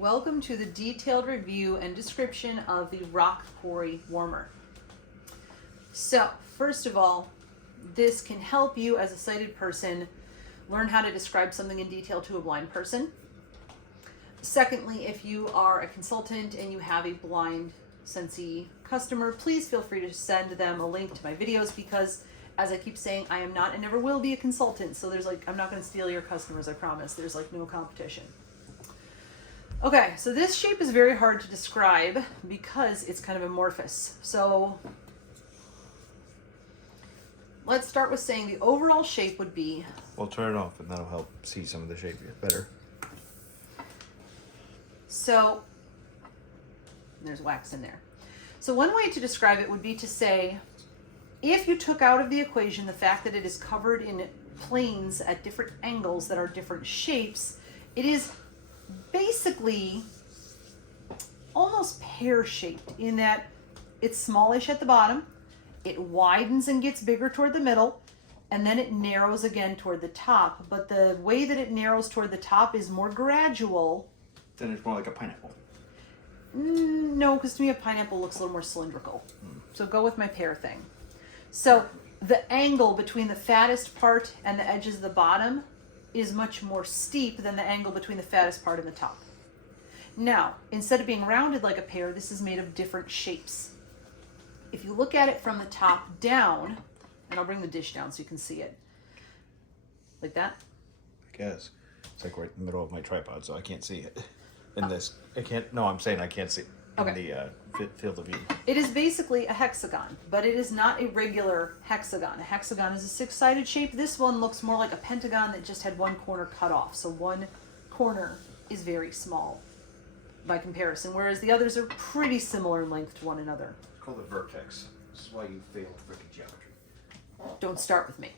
welcome to the detailed review and description of the Rock Quarry warmer. So, first of all, this can help you as a sighted person learn how to describe something in detail to a blind person. Secondly, if you are a consultant and you have a blind Scentsy customer, please feel free to send them a link to my videos because, as I keep saying, I am not and never will be a consultant. So I'm not going to steal your customers, I promise. There's no competition. Okay, so this shape is very hard to describe because it's kind of amorphous. So let's start with saying the overall shape would be... Well, turn it off and that'll help see some of the shape better. So there's wax in there. So one way to describe it would be to say, if you took out of the equation the fact that it is covered in planes at different angles that are different shapes, it is basically almost pear-shaped in that it's smallish at the bottom, it widens and gets bigger toward the middle, and then it narrows again toward the top. But the way that it narrows toward the top is more gradual. Then it's more like a pineapple. No, because to me a pineapple looks a little more cylindrical. So go with my pear thing. So the angle between the fattest part and the edges of the bottom is much more steep than the angle between the fattest part and the top. Now, instead of being rounded like a pear, this is made of different shapes. If you look at it from the top down, and I'll bring the dish down so you can see it. Like that? I guess. It's like right in the middle of my tripod, so I can't see it. In this, I can't, no, I'm saying I can't see it in the field of view. It is basically a hexagon, but it is not a regular hexagon. A hexagon is a six-sided shape. This one looks more like a pentagon that just had one corner cut off. So one corner is very small by comparison, whereas the others are pretty similar in length to one another. It's called a vertex. This is why you failed freaking geometry. Don't start with me.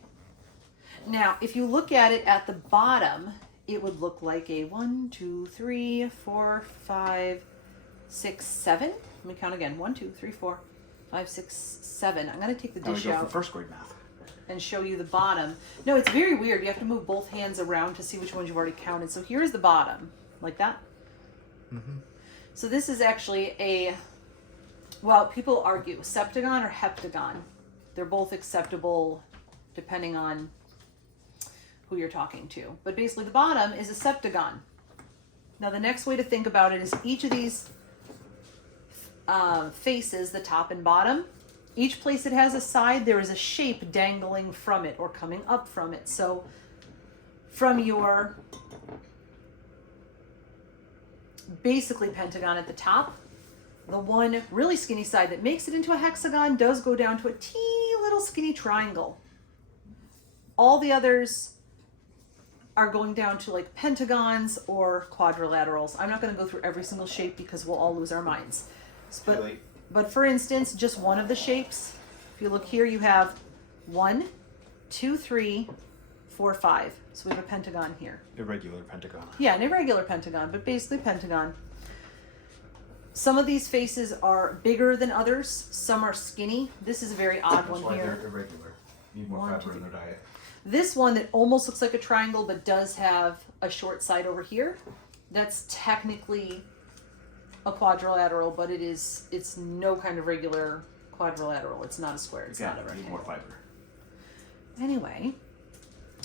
Now, if you look at it at the bottom, it would look like a 1, 2, 3, 4, 5, 6, 7. Let me count again. 1, 2, 3, 4, 5, 6, 7. I'm going to take the dish out for first grade math and show you the bottom. No, it's very weird. You have to move both hands around to see which ones you've already counted. So here's the bottom, like that. Mm-hmm. So this is actually a, well, people argue septagon or heptagon. They're both acceptable depending on who you're talking to. But basically the bottom is a septagon. Now the next way to think about it is each of these faces, the top and bottom, each place it has a side, there is a shape dangling from it or coming up from it. So from your basically pentagon at the top, the one really skinny side that makes it into a hexagon does go down to a teeny little skinny triangle. All the others are going down to like pentagons or quadrilaterals. I'm not going to go through every single shape because we'll all lose our minds. But for instance, just one of the shapes, if you look here, you have 1, 2, 3, 4, 5. So we have a pentagon here. Irregular pentagon. Yeah, an irregular pentagon, but basically pentagon. Some of these faces are bigger than others. Some are skinny. This is a very odd one here. That's why they're irregular. Need more fiber in their diet. This one that almost looks like a triangle but does have a short side over here, that's technically a quadrilateral, but it's no kind of regular quadrilateral. It's not a square. It's not a rectangle. Need more fiber. Anyway,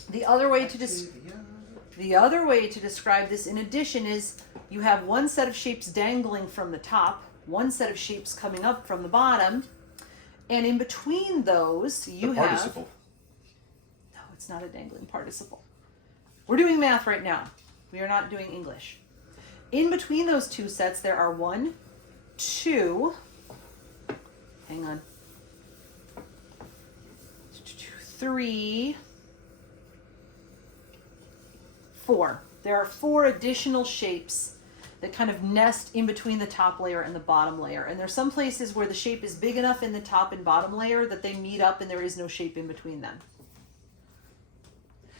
the other way to describe this in addition is you have one set of shapes dangling from the top, one set of shapes coming up from the bottom, and in between those you have... participle. No, it's not a dangling participle. We're doing math right now. We are not doing English. In between those two sets, there are 1, 2, hang on, 3, 4. There are 4 additional shapes that kind of nest in between the top layer and the bottom layer. And there's some places where the shape is big enough in the top and bottom layer that they meet up and there is no shape in between them.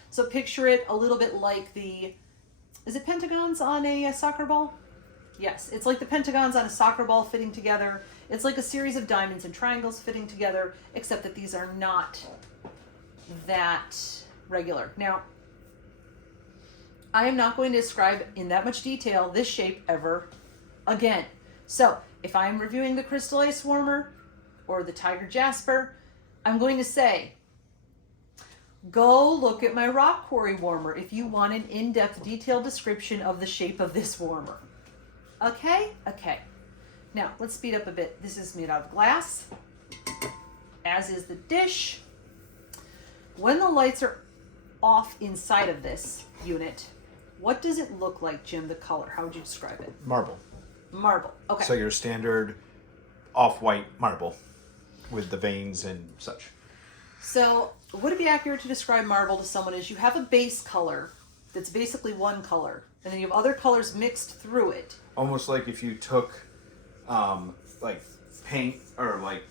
So picture it a little bit like is it pentagons on a soccer ball? Yes, it's like the pentagons on a soccer ball fitting together. It's like a series of diamonds and triangles fitting together, except that these are not that regular. Now, I am not going to describe in that much detail this shape ever again. So if I'm reviewing the Crystal Ice Warmer or the Tiger Jasper, I'm going to say, go look at my Rock Quarry Warmer if you want an in-depth detailed description of the shape of this warmer. Okay? Okay. Now, let's speed up a bit. This is made out of glass, as is the dish. When the lights are off inside of this unit, what does it look like, Jim, the color? How would you describe it? Marble. Marble. Okay. So your standard off-white marble with the veins and such. So would it be accurate to describe marble to someone as you have a base color that's basically one color, and then you have other colors mixed through it? Almost like if you took like paint, or like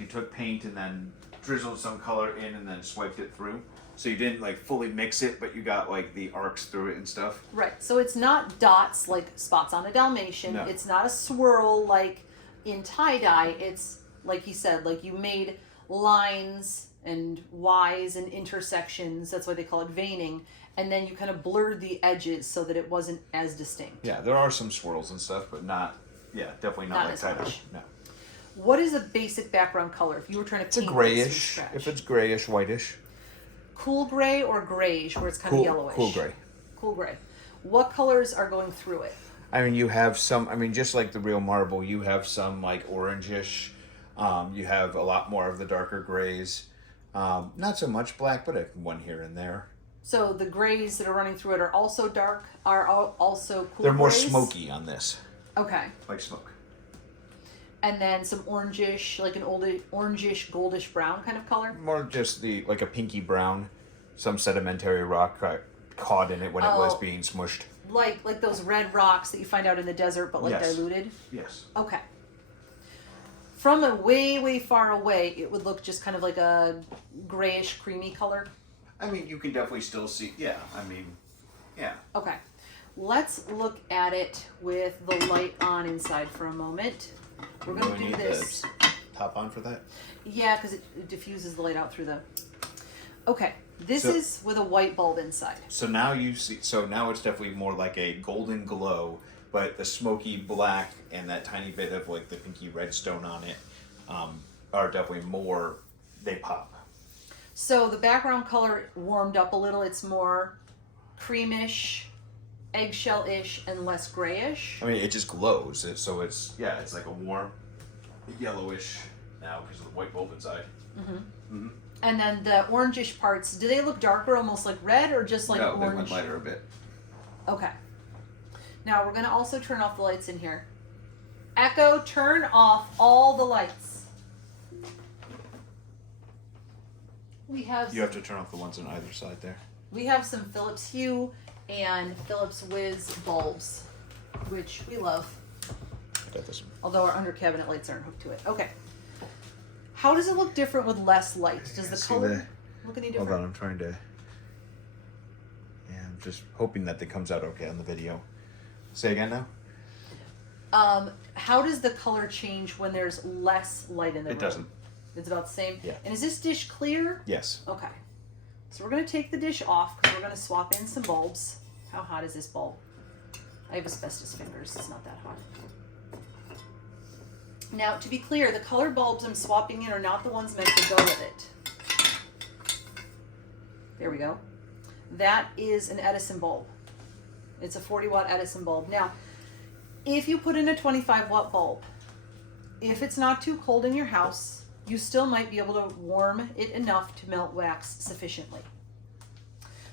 you took paint and then drizzled some color in and then swiped it through. So you didn't like fully mix it, but you got like the arcs through it and stuff. Right. So it's not dots like spots on a Dalmatian. No. It's not a swirl like in tie-dye. It's like he said, like you made lines and Y's and intersections. That's why they call it veining. And then you kind of blurred the edges so that it wasn't as distinct. Yeah, there are some swirls and stuff, but not, definitely not like as tie-dye. much. No. What is a basic background color if you were trying to It's a paint this grayish. from scratch? If it's grayish, whitish. Cool gray or grayish, where it's kind of yellowish? Cool gray. Cool gray. What colors are going through it? I mean, you have some, just like the real marble, you have some like orangish. You have a lot more of the darker grays. Not so much black, but one here and there. So the grays that are running through it are also dark, are also cool They're more grays? smoky on this. Okay. Like smoke. And then some orangish, like an orangish, goldish brown kind of color? More just like a pinky brown. Some sedimentary rock caught in it when it was being smushed. Like those red rocks that you find out in the desert, but like Yes. diluted? Yes. Okay. From a way, way far away, it would look just kind of like a grayish, creamy color. I mean, you can definitely still see, yeah. Okay. Let's look at it with the light on inside for a moment. We're going to do this. Top on for that? Yeah, because it diffuses the light out through the... Okay. This So- is with a white bulb inside. So now you see, now it's definitely more like a golden glow, but the smoky black and that tiny bit of like the pinky redstone on it are definitely more, they pop. So the background color warmed up a little. It's more creamish, eggshell-ish, and less grayish. I mean, it just glows. So it's like a warm yellowish now because of the white bulb inside. And then the orangish parts, do they look darker, almost like red, or just like No, orange? they went lighter a bit. Okay. Now we're going to also turn off the lights in here. Echo, turn off all the lights. You have to turn off the ones on either side there. We have some Philips Hue and Philips Whiz bulbs, which we love. I got this one. Although our under cabinet lights aren't hooked to it. Okay. How does it look different with less light? Does the See color look any different? Hold on, I'm trying to. Yeah, I'm just hoping that it comes out okay on the video. Say again now? How does the color change when there's less light in the room? It doesn't. It's about the same? Yeah. And is this dish clear? Yes. Okay. So we're going to take the dish off because we're going to swap in some bulbs. How hot is this bulb? I have asbestos fingers. It's not that hot. Now, to be clear, the color bulbs I'm swapping in are not the ones meant to go with it. There we go. That is an Edison bulb. It's a 40-watt Edison bulb. Now, if you put in a 25-watt bulb, if it's not too cold in your house, you still might be able to warm it enough to melt wax sufficiently.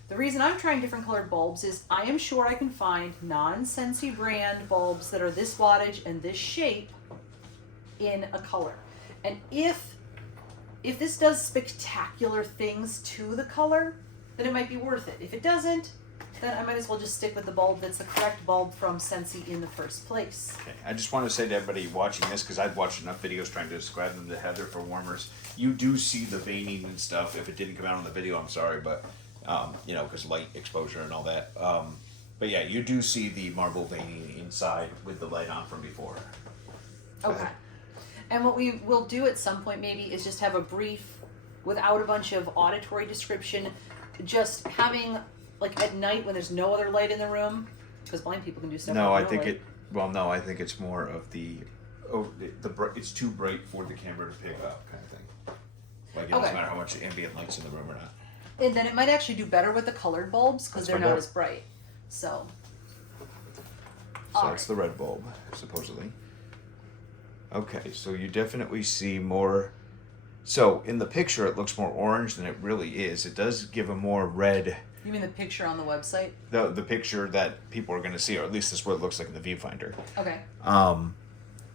The reason I'm trying different colored bulbs is I am sure I can find non-Scentsy brand bulbs that are this wattage and this shape in a color. And if this does spectacular things to the color, then it might be worth it. If it doesn't, then I might as well just stick with the bulb that's the correct bulb from Scentsy in the first place. Okay. I just want to say to everybody watching this, because I've watched enough videos trying to describe them to Heather for warmers, you do see the veining and stuff. If it didn't come out on the video, I'm sorry, but because light exposure and all that. But yeah, you do see the marble veining inside with the light on from before. Okay. And what we will do at some point maybe is just have a brief, without a bunch of auditory description, just having like at night when there's no other light in the room, because blind people can do stuff. No, with I think light. it. Well, no, I think it's more of the it's too bright for the camera to pick up, kind of thing. Like it doesn't matter how much ambient light's in the room or not. And then it might actually do better with the colored bulbs because they're not as bright. So. So that's the red bulb, supposedly. Okay, so you definitely see more. So in the picture, it looks more orange than it really is. It does give a more red. You mean the picture on the website? The picture that people are going to see, or at least this is what it looks like in the viewfinder. Okay.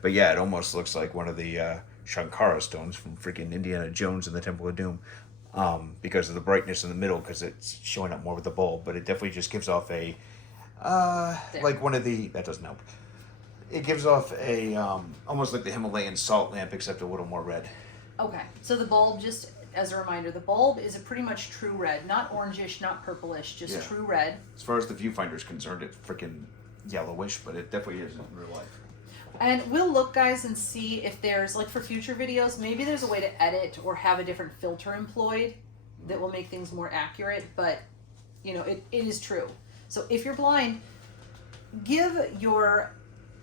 But yeah, it almost looks like one of the Shankara stones from freaking Indiana Jones and the Temple of Doom, because of the brightness in the middle, because it's showing up more with the bulb. But it definitely just gives off a, like one of the, that doesn't help. It gives off a, almost like the Himalayan salt lamp, except a little more red. Okay, so the bulb, just as a reminder, the bulb is a pretty much true red, not orangish, not purplish, just true red. As far as the viewfinder is concerned, it's freaking yellowish, but it definitely is in real life. And we'll look, guys, and see if there's, like for future videos, maybe there's a way to edit or have a different filter employed that will make things more accurate, but, you know, it is true. So if you're blind, give your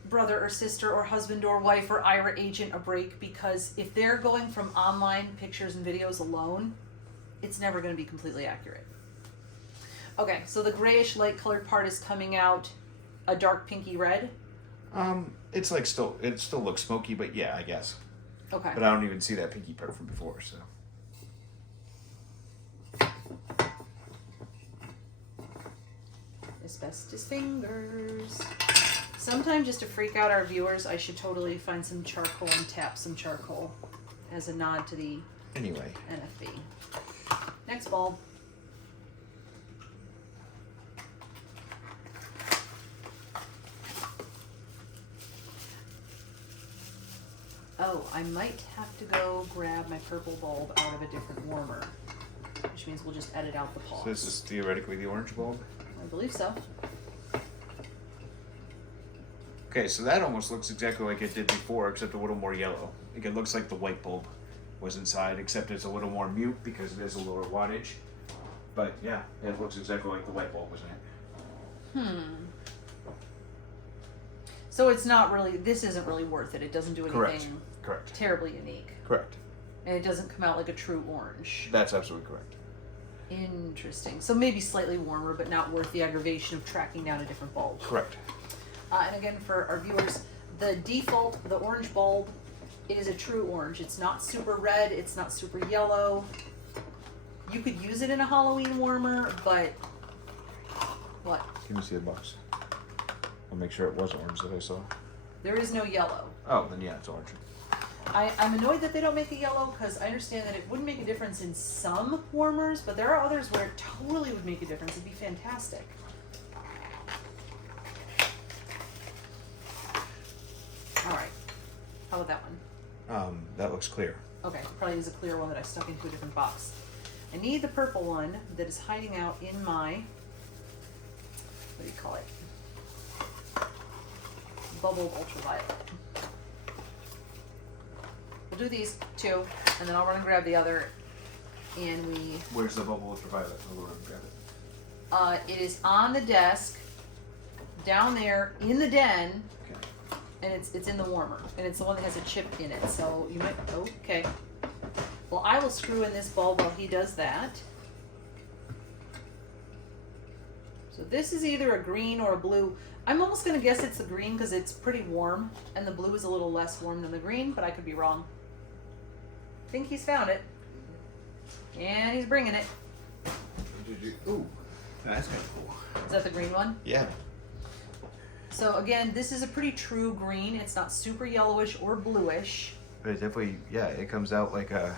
brother or sister or husband or wife or IRA agent a break, because if they're going from online pictures and videos alone, it's never going to be completely accurate. Okay, so the grayish light colored part is coming out a dark pinky red. It's like it still looks smoky, but yeah, I guess. Okay. But I don't even see that pinky part from before, so. Asbestos fingers. Sometime, just to freak out our viewers, I should totally find some charcoal and tap some charcoal as a nod to the NFB. Next bulb. Oh, I might have to go grab my purple bulb out of a different warmer, which means we'll just edit out the pause. So this is theoretically the orange bulb? I believe so. Okay, so that almost looks exactly like it did before, except a little more yellow. Like it looks like the white bulb was inside, except it's a little more mute because it is a lower wattage. But yeah, it looks exactly like the white bulb was in it. So it's not really, this isn't really worth it. It doesn't do anything Correct. terribly unique. Correct. And it doesn't come out like a true orange. That's absolutely correct. Interesting. So maybe slightly warmer, but not worth the aggravation of tracking down a different bulb. Correct. And again, for our viewers, the default, the orange bulb, it is a true orange. It's not super red. It's not super yellow. You could use it in a Halloween warmer, but what? Can you see the box? I'll make sure it was orange that I saw. There is no yellow. Oh, then yeah, it's orange. I'm annoyed that they don't make it yellow, because I understand that it wouldn't make a difference in some warmers, but there are others where it totally would make a difference. It'd be fantastic. All right. How about that one? That looks clear. Okay, probably is a clear one that I stuck into a different box. I need the purple one that is hiding out in my, what do you call it? Bubbled ultraviolet. We'll do these two, and then I'll run and grab the other, and we... Where's the bubble ultraviolet? I'll go and grab it. it is on the desk, down there, in the den, Okay. and it's in the warmer, and it's the one that has a chip in it, so you might... Okay. Well, I will screw in this bulb while he does that. So this is either a green or a blue. I'm almost going to guess it's the green because it's pretty warm, and the blue is a little less warm than the green, but I could be wrong. I think he's found it. And he's bringing it. Ooh, that's kind of cool. Is that the green one? Yeah. So again, this is a pretty true green. It's not super yellowish or bluish. But it definitely, yeah, it comes out like a...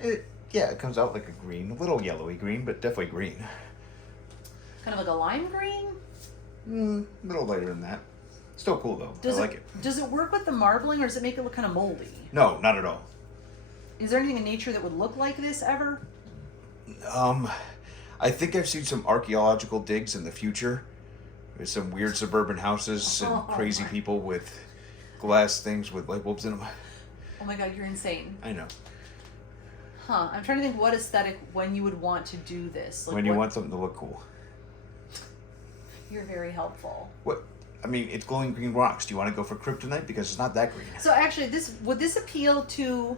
It comes out like a green. A little yellowy green, but definitely green. Kind of like a lime green? A little lighter than that. Still cool, though. I like it. Does it work with the marbling, or does it make it look kind of moldy? No, not at all. Is there anything in nature that would look like this ever? I think I've seen some archaeological digs in the future. There's some weird suburban houses and crazy people with glass things with light bulbs in them. Oh my god, you're insane. I know. I'm trying to think what aesthetic when you would want to do this. Like when you want something to look cool. You're very helpful. What? I mean, it's glowing green rocks. Do you want to go for kryptonite because it's not that green? So actually, would this appeal to,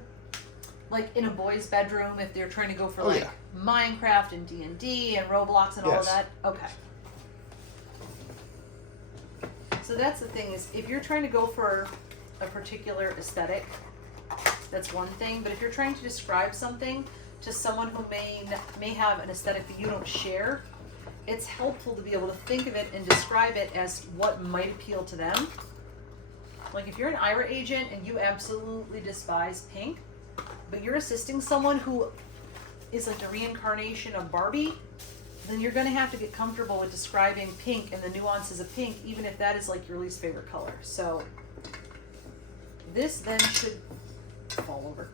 like, in a boy's bedroom if they're trying to go for Minecraft and D&D and Roblox and all of that? Okay. So that's the thing is, if you're trying to go for a particular aesthetic, that's one thing. But if you're trying to describe something to someone who may have an aesthetic that you don't share, it's helpful to be able to think of it and describe it as what might appeal to them. Like if you're an IRA agent and you absolutely despise pink, but you're assisting someone who is like the reincarnation of Barbie, then you're going to have to get comfortable with describing pink and the nuances of pink, even if that is like your least favorite color. So this then should fall over.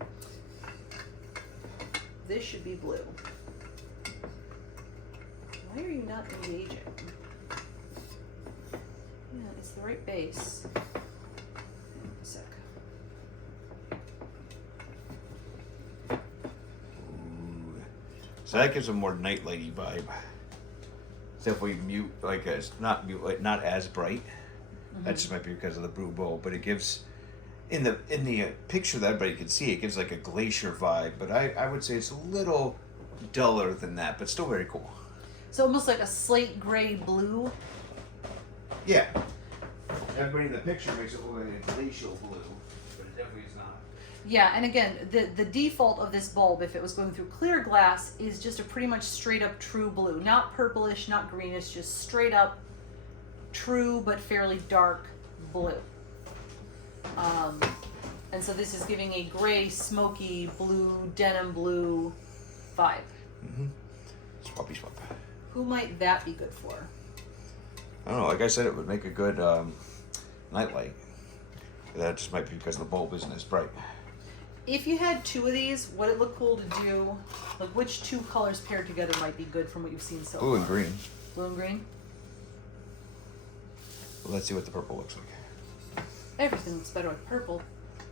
This should be blue. Why are you not engaging? Yeah, it's the right base. Hang on a sec. Ooh. So that gives a more nightlighty vibe. So if we mute, like, it's not as bright. That just might be because of the blue bowl, but it gives in the picture that everybody can see, it gives like a glacier vibe. But I would say it's a little duller than that, but still very cool. So almost like a slate gray blue. Yeah. Everybody in the picture makes it look like a glacial blue, but it definitely is not. Yeah, and again, the default of this bulb, if it was going through clear glass, is just a pretty much straight up true blue. Not purplish, not greenish, just straight up true but fairly dark blue. And so this is giving a gray, smoky, blue, denim blue vibe. Mm-hmm. Swappy swap. Who might that be good for? I don't know. Like I said, it would make a good nightlight. That just might be because the bulb isn't as bright. If you had two of these, would it look cool to do? Like, which two colors paired together might be good from what you've seen so far? Blue and green. Blue and green? Well, let's see what the purple looks like. Everything looks better with purple.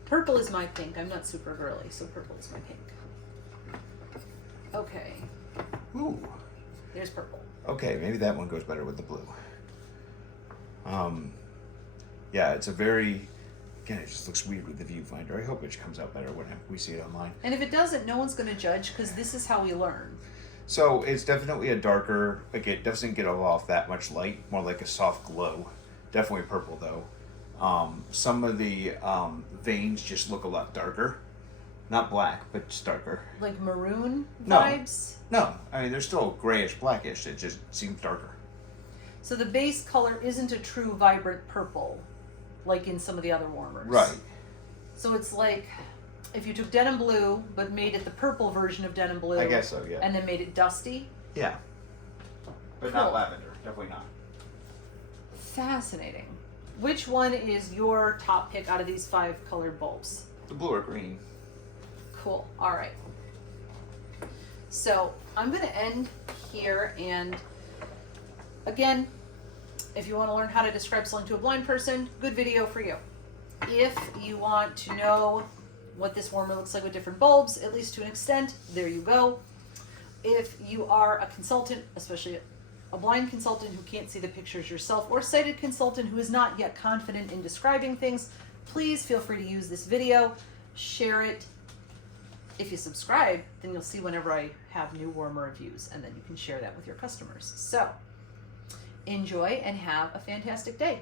Purple is my pink. I'm not super girly, so purple is my pink. Okay. Ooh. There's purple. Okay, maybe that one goes better with the blue. Yeah, it's a very... Again, it just looks weird with the viewfinder. I hope it comes out better when we see it online. And if it doesn't, no one's going to judge, because this is how we learn. So it's definitely a darker, like it doesn't get off that much light, more like a soft glow. Definitely purple though. Some of the veins just look a lot darker. Not black, but just darker. Like maroon No. vibes? No, I mean they're still grayish, blackish. It just seems darker. So the base color isn't a true vibrant purple, like in some of the other warmers. Right. So it's like if you took denim blue, but made it the purple version of denim blue. I guess so, yeah. And then made it dusty. Yeah. But Cool. not lavender. Definitely not. Fascinating. Which one is your top pick out of these 5 colored bulbs? The blue or green. Cool. All right. So I'm going to end here, and again, if you want to learn how to describe something to a blind person, good video for you. If you want to know what this warmer looks like with different bulbs, at least to an extent, there you go. If you are a consultant, especially a blind consultant who can't see the pictures yourself, or a sighted consultant who is not yet confident in describing things, please feel free to use this video, share it. If you subscribe, then you'll see whenever I have new warmer reviews, and then you can share that with your customers. So enjoy and have a fantastic day.